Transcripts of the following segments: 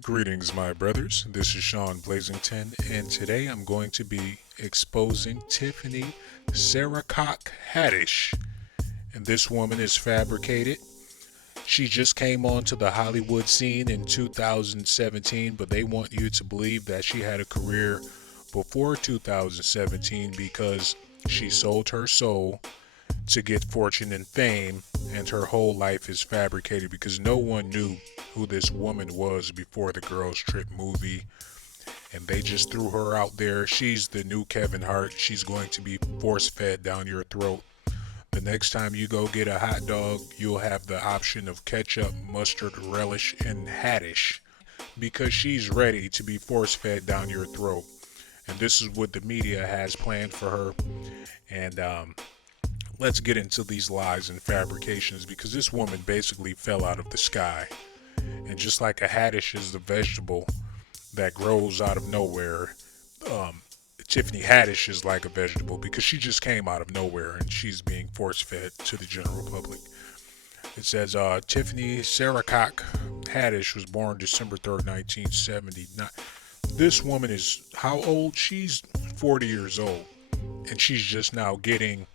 Greetings, my brothers. This is Sean Blazington, and today I'm going to be exposing Tiffany Haddish. And this woman is fabricated. She just came onto the Hollywood scene in 2017, but they want you to believe that she had a career before 2017 because she sold her soul to get fortune and fame, and her whole life is fabricated because no one knew who this woman was before the Girls Trip movie, and they just threw her out there. She's the new Kevin Hart. She's going to be force fed down your throat. The next time you go get a hot dog, you'll have the option of ketchup, mustard, relish, and Haddish because she's ready to be force fed down your throat. And this is what the media has planned for her. And let's get into these lies and fabrications because this woman basically fell out of the sky. And just like a Haddish is the vegetable that grows out of nowhere, um, Tiffany Haddish is like a vegetable because she just came out of nowhere and she's being force fed to the general public. It says Tiffany Haddish was born December 3rd, 1970. This woman is how old? She's 40 years old and she's just now getting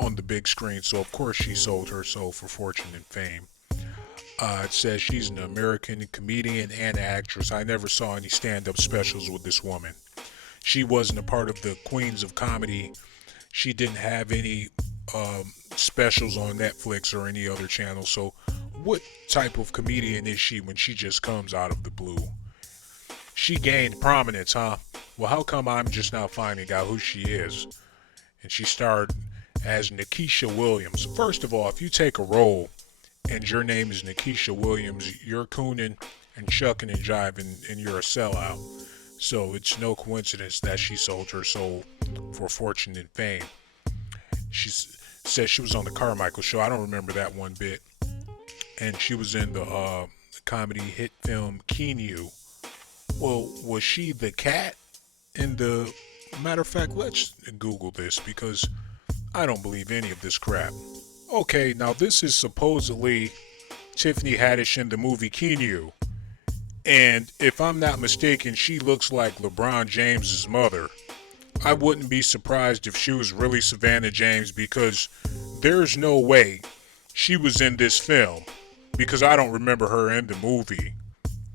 on the big screen. So, of course, she sold her soul for fortune and fame. It says she's an American comedian and actress. I never saw any stand up specials with this woman. She wasn't a part of the Queens of Comedy. She didn't have any specials on Netflix or any other channel. So, what type of comedian is she when she just comes out of the blue? She gained prominence, huh? Well, how come I'm just now finding out who she is? And she starred as Nikisha Williams. First of all, if you take a role and your name is Nikisha Williams, you're cooning and shucking and jiving and you're a sellout. So it's no coincidence that she sold her soul for fortune and fame. She says she was on the Carmichael show. I don't remember that one bit. And she was in the comedy hit film Keanu. Well, was she the cat in the... Matter of fact, let's Google this because I don't believe any of this crap. Okay, now this is supposedly Tiffany Haddish in the movie Keanu. And if I'm not mistaken, she looks like LeBron James's mother. I wouldn't be surprised if she was really Savannah James because there's no way she was in this film because I don't remember her in the movie.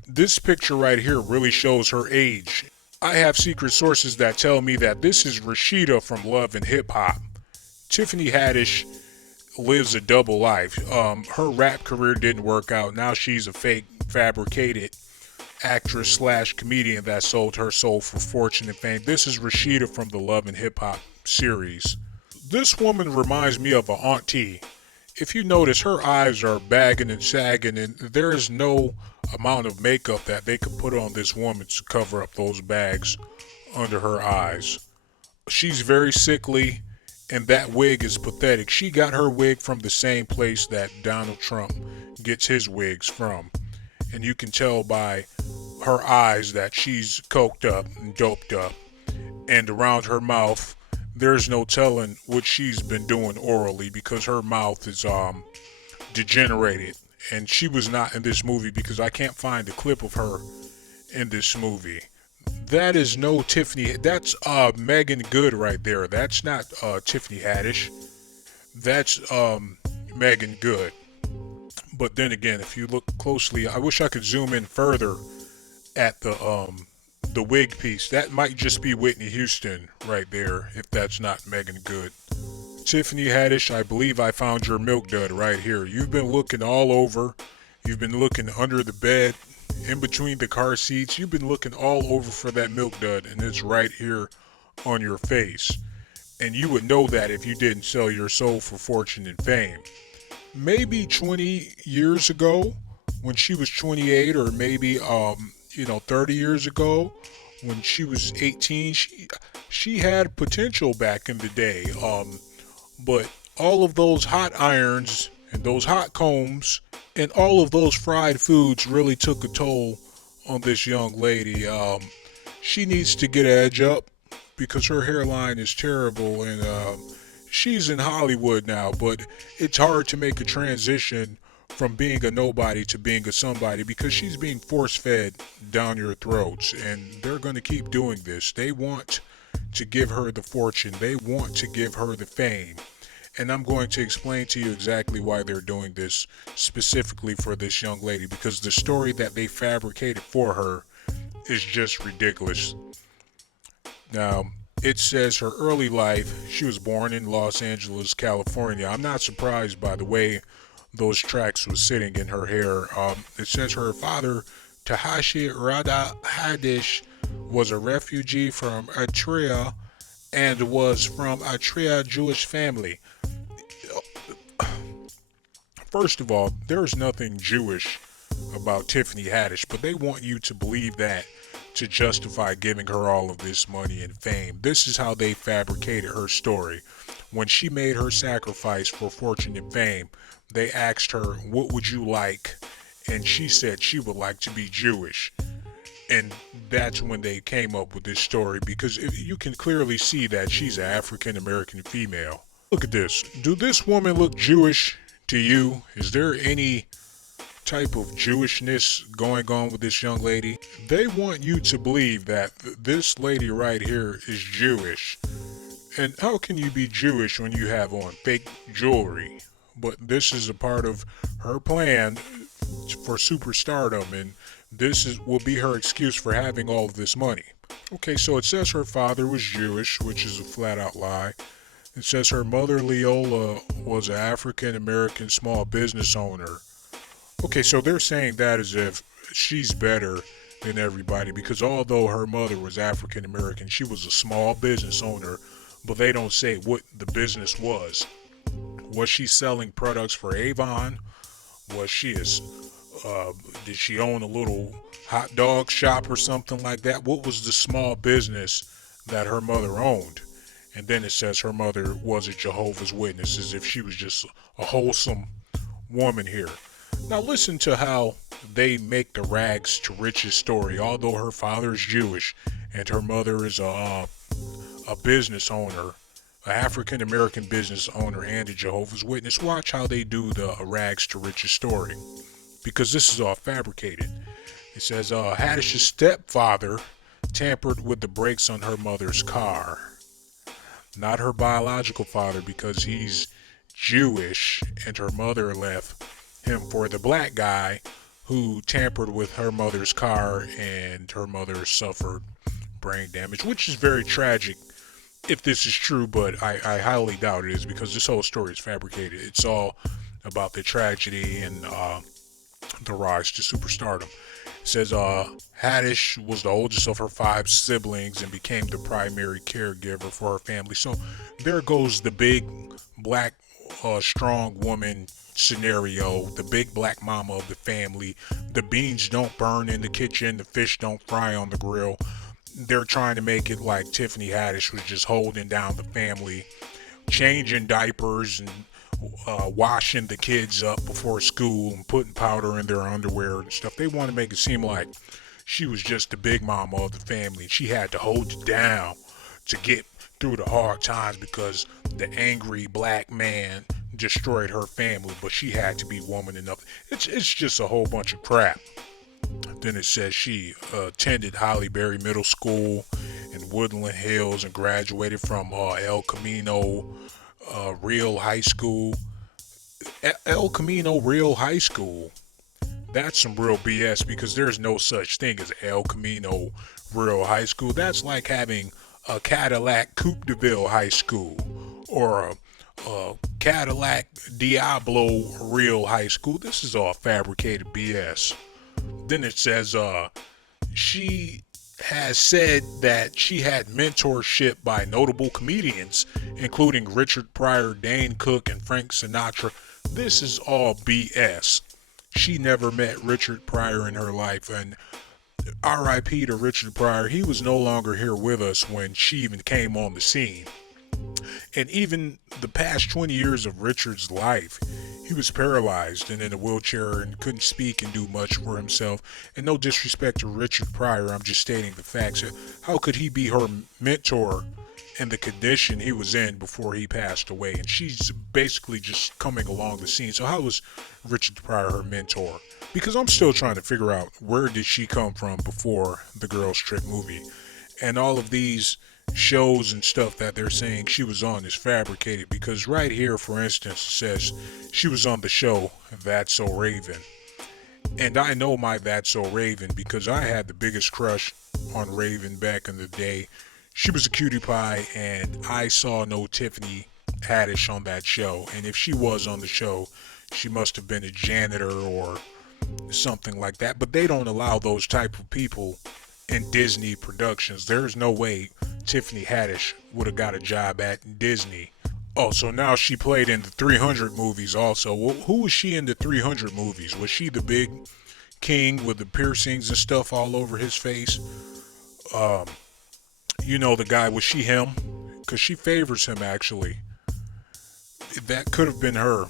This picture right here really shows her age. I have secret sources that tell me that this is Rashida from Love and Hip Hop. Tiffany Haddish lives a double life. Her rap career didn't work out. Now she's a fake, fabricated actress slash comedian that sold her soul for fortune and fame. This is Rashida from the Love and Hip Hop series. This woman reminds me of an auntie. If you notice, her eyes are bagging and sagging, and there is no amount of makeup that they could put on this woman to cover up those bags under her eyes. She's very sickly, and that wig is pathetic. She got her wig from the same place that Donald Trump gets his wigs from. And you can tell by her eyes that she's coked up and doped up. And around her mouth, there's no telling what she's been doing orally because her mouth is degenerated. And she was not in this movie because I can't find a clip of her in this movie. That is no Tiffany. That's Megan Good right there. That's not Tiffany Haddish. That's Megan Good. But then again, if you look closely, I wish I could zoom in further at the wig piece. That might just be Whitney Houston right there. If that's not Megan Good. Tiffany Haddish, I believe I found your milk dud right here. You've been looking all over. You've been looking under the bed, in between the car seats. You've been looking all over for that milk dud, and it's right here on your face. And you would know that if you didn't sell your soul for fortune and fame. Maybe 20 years ago, when she was 28, or maybe 30 years ago, when she was 18, she had potential back in the day. But all of those hot irons and those hot combs and all of those fried foods really took a toll on this young lady. She needs to get an edge up because her hairline is terrible, and she's in Hollywood now, but it's hard to make a transition from being a nobody to being a somebody because she's being force fed down your throats, and they're going to keep doing this. They want to give her the fortune, they want to give her the fame. And I'm going to explain to you exactly why they're doing this specifically for this young lady, because the story that they fabricated for her is just ridiculous. Now, it says her early life, she was born in Los Angeles, California. I'm not surprised by the way those tracks was sitting in her hair. It says her father, Tahashi Rada Haddish, was a refugee from Eritrea and was from Eritrea Jewish family. First of all, there's nothing Jewish about Tiffany Haddish, but they want you to believe that to justify giving her all of this money and fame. This is how they fabricated her story. When she made her sacrifice for fortune and fame, they asked her, "What would you like?" And she said she would like to be Jewish. And that's when they came up with this story, because you can clearly see that she's an African American female. Look at this. Do this woman look Jewish to you? Is there any type of Jewishness going on with this young lady? They want you to believe that this lady right here is Jewish. And how can you be Jewish when you have on fake jewelry? But this is a part of her plan for superstardom, and will be her excuse for having all of this money. Okay, so it says her father was Jewish, which is a flat out lie. It says her mother, Leola, was an African American small business owner. Okay, so they're saying that as if she's better than everybody, because although her mother was African American, she was a small business owner, but they don't say what the business was. Was she selling products for Avon? Was she did she own a little hot dog shop or something like that? What was the small business that her mother owned? And then it says her mother was a Jehovah's Witness, as if she was just a wholesome woman here. Now listen to how they make the rags to riches story. Although her father is Jewish and her mother is a business owner, an African American business owner and a Jehovah's Witness, watch how they do the rags to riches story, because this is all fabricated. It says Haddish's stepfather tampered with the brakes on her mother's car. Not her biological father, because he's Jewish and her mother left him for the black guy who tampered with her mother's car, and her mother suffered brain damage, which is very tragic if this is true, but I highly doubt it is, because this whole story is fabricated. It's all about the tragedy and the rise to superstardom. It says Haddish was the oldest of her 5 siblings and became the primary caregiver for her family. So there goes the big black strong woman scenario, the big black mama of the family. The beans don't burn in the kitchen, the fish don't fry on the grill. They're trying to make it like Tiffany Haddish was just holding down the family, changing diapers and washing the kids up before school and putting powder in their underwear and stuff. They want to make it seem like she was just the big mama of the family, and she had to hold it down to get through the hard times because the angry black man destroyed her family, but she had to be woman enough. It's just a whole bunch of crap. Then it says she attended Holly Berry Middle School in Woodland Hills and graduated from El Camino Real High School. El Camino Real High School. That's some real BS, because there's no such thing as El Camino Real High School. That's like having a Cadillac Coupe de Ville High School or a Cadillac Diablo Real High School. This is all fabricated BS. Then it says she has said that she had mentorship by notable comedians, including Richard Pryor, Dane Cook, and Frank Sinatra. This is all BS. She never met Richard Pryor in her life, and RIP to Richard Pryor. He was no longer here with us when she even came on the scene. And even the past 20 years of Richard's life, he was paralyzed and in a wheelchair and couldn't speak and do much for himself. And no disrespect to Richard Pryor, I'm just stating the facts. How could he be her mentor and the condition he was in before he passed away. And she's basically just coming along the scene. So how was Richard Pryor her mentor? Because I'm still trying to figure out, where did she come from before the Girls Trip movie? And all of these shows and stuff that they're saying she was on is fabricated, because right here, for instance, it says she was on the show That's So Raven. And I know my That's So Raven because I had the biggest crush on Raven back in the day. She was a cutie pie, and I saw no Tiffany Haddish on that show. And if she was on the show, she must have been a janitor or something like that. But they don't allow those type of people in Disney productions. There's no way Tiffany Haddish would have got a job at Disney. Oh, so now she played in the 300 movies also. Well, who was she in the 300 movies? Was she the big king with the piercings and stuff all over his face? You know, the guy, was she him? Because she favors him, actually. That could have been her,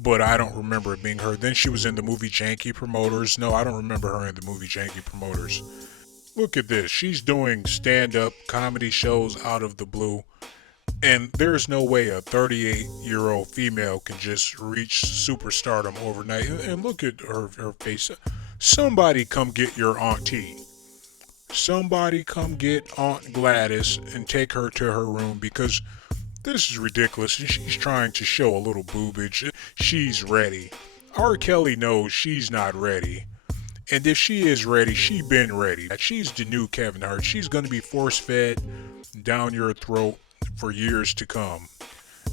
but I don't remember it being her. Then she was in the movie Janky Promoters. No, I don't remember her in the movie Janky Promoters. Look at this. She's doing stand-up comedy shows out of the blue. And there's no way a 38-year-old female can just reach superstardom overnight. And look at her face. Somebody come get your auntie. Somebody come get Aunt Gladys and take her to her room, because this is ridiculous. And she's trying to show a little boobage. She's ready. R. Kelly knows she's not ready. And if she is ready, she been ready. She's the new Kevin Hart. She's going to be force-fed down your throat for years to come.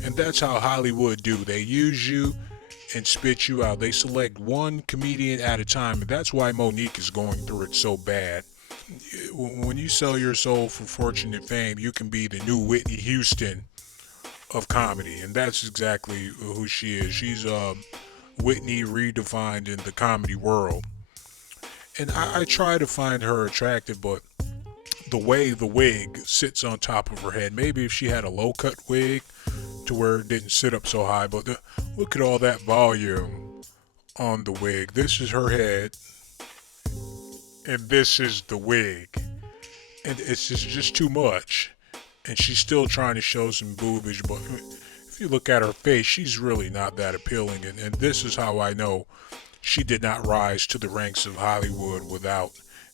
And that's how Hollywood do. They use you and spit you out. They select one comedian at a time. And that's why Monique is going through it so bad. When you sell your soul for fortune and fame, you can be the new Whitney Houston of comedy. And that's exactly who she is. She's Whitney redefined in the comedy world. And I try to find her attractive, but the way the wig sits on top of her head, maybe if she had a low-cut wig to where it didn't sit up so high, but look at all that volume on the wig. This is her head, and this is the wig. And it's just too much. And she's still trying to show some boobage, but if you look at her face, she's really not that appealing. And this is how I know she did not rise to the ranks of Hollywood without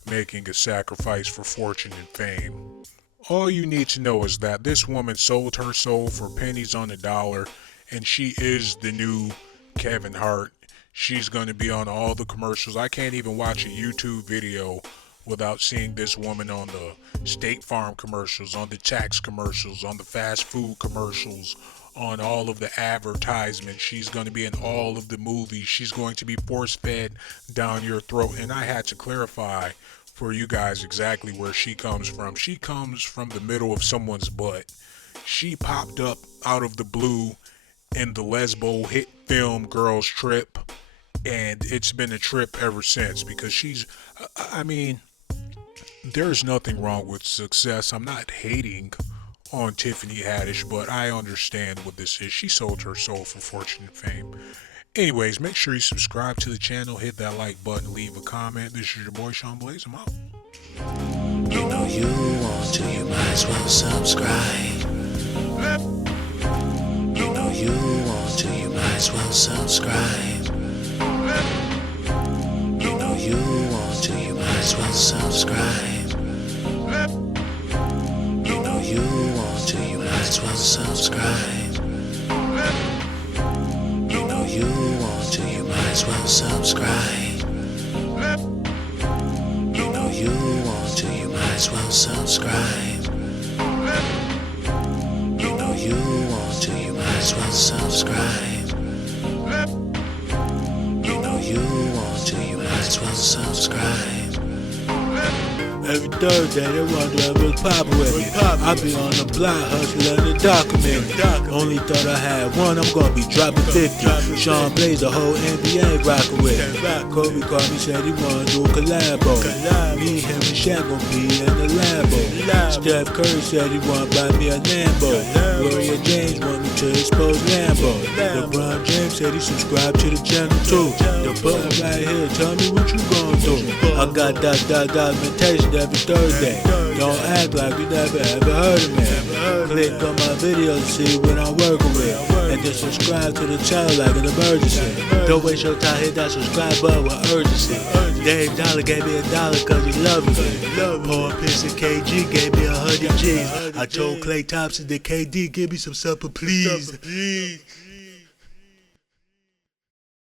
making a sacrifice for fortune and fame. All you need to know is that this woman sold her soul for pennies on the dollar, and she is the new Kevin Hart. She's going to be on all the commercials. I can't even watch a YouTube video without seeing this woman on the State Farm commercials, on the tax commercials, on the fast food commercials, on all of the advertisements. She's going to be in all of the movies. She's going to be force-fed down your throat. And I had to clarify for you guys exactly where she comes from. She comes from the middle of someone's butt. She popped up out of the blue in the Lesbo hit film Girls Trip, and it's been a trip ever since, because I mean, there's nothing wrong with success. I'm not hating on Tiffany Haddish, but I understand what this is. She sold her soul for fortune and fame. Anyways, make sure you subscribe to the channel, hit that like button, leave a comment. This is your boy Sean Blaze. I'm out. You know you want to, you might as well subscribe. You know you want to, you might as well subscribe. You know you want to, you might as well subscribe. You know you want to, you might as well subscribe. You know you want to, you might as well subscribe. You know you want to, you might as well subscribe. You know you want to, you might as well subscribe. You know you want to, you might as well subscribe. Every Thursday they wonder if it's poppin' with me. I be on the block hustling the documentary. Only thought I had one, I'm gonna be dropping 50. Sean Blaze, the whole NBA rockin' with me. Kobe called me, said he wanna do a collabo. Me, him, and Shaq gon' be in the Lambo. Steph Curry said he wanna buy me a Lambo. Gloria James want me to expose Lambo. LeBron James said he subscribed to the channel too. The button right here, tell me what you gon' do. I got that documentation every Thursday. Don't act like you never ever heard of me. Click on my video to see what I'm working with, and then subscribe to the channel like an emergency. Don't waste your time, hit that subscribe button with urgency. Dave Dollar gave me $1 cause he loving me. Paul Pierce and KG gave me 100 G's. I told Clay Thompson that KD give me some supper please.